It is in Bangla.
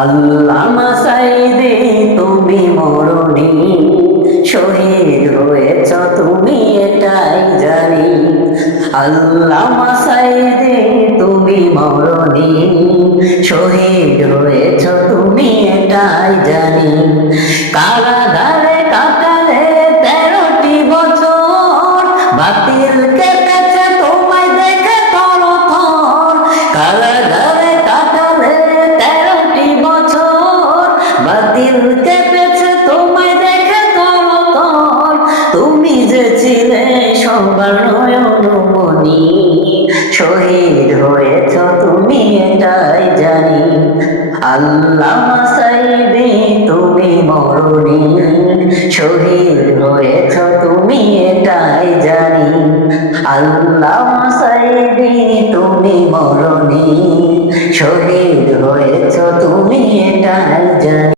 আল্লামা সাইদি তুমি মরণি, শহীদ হয়েছ তুমি এটাই জানি। আল্লামা সাইদি তুমি মরণি, শহীদ হয়েছ তুমি এটাই জানি। কারাগারে কাটালে 13টি বছর, বাতিল কেটেছে তোমায় দেখে থরথর। কারাগারে কাটালে 13টি বছর, বাতিল কেটেছে তোমায় দেখে থরথর। তুমি যে ছিলে সবার নয়নমণি, শহীদ হয়েছ তুমি এটাই জানি। আল্লামা সাইদি তুমি মরণি, শহীদ হয়েছ তুমি এটাই জানি। আল্লামা সাইদি তুমি মরণি, শহীদ হয়েছ তুমি এটাই জানি।